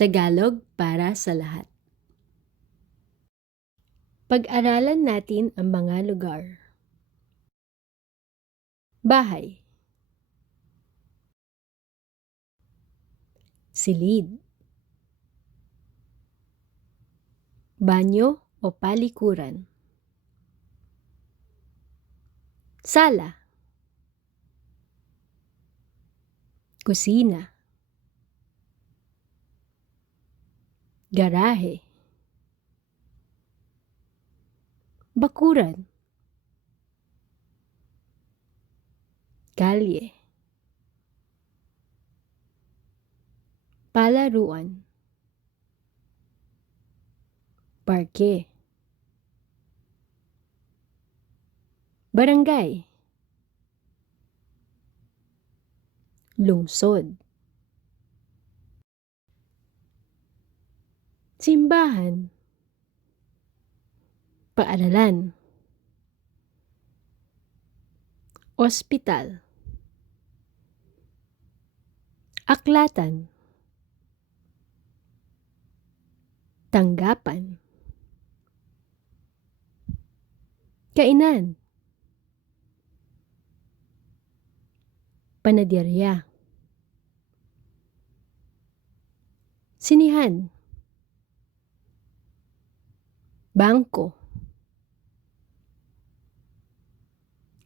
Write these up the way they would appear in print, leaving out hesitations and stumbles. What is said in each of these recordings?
Tagalog para sa lahat. Pag-aralan natin ang mga lugar. Bahay. Silid. Banyo o palikuran. Sala. Kusina. Garahe. Bakuran. Kalye. Palaruan. Parke. Barangay. Lungsod. Simbahan. Paaralan. Ospital. Aklatan. Tanggapan. Kainan. Panaderya. Sinihan. Bangko.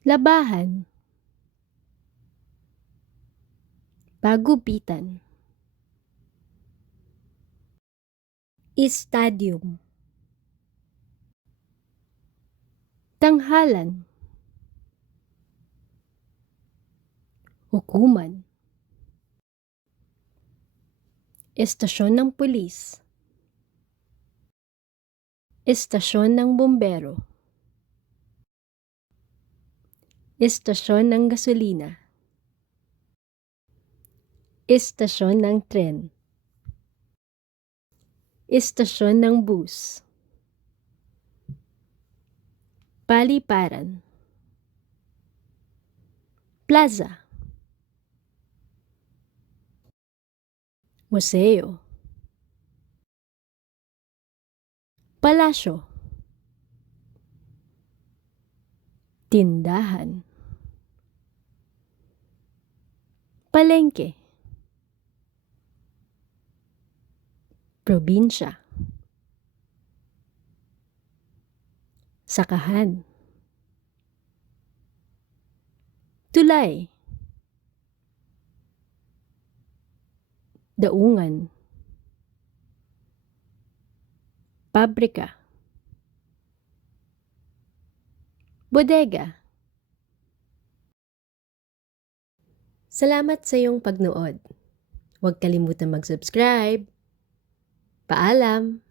Labahan. Pagupitan. Stadium. Tanghalan. Hukuman. Estasyon ng pulis. Estasyon ng bumbero. Estasyon ng gasolina. Estasyon ng tren. Estasyon ng bus. Paliparan. Plaza. Museo. Palasyo. Tindahan. Palengke. Probinsya. Sakahan. Tulay. Daungan. Pabrika. Bodega. Salamat sa iyong pagnood. Huwag kalimutan mag-subscribe. Paalam!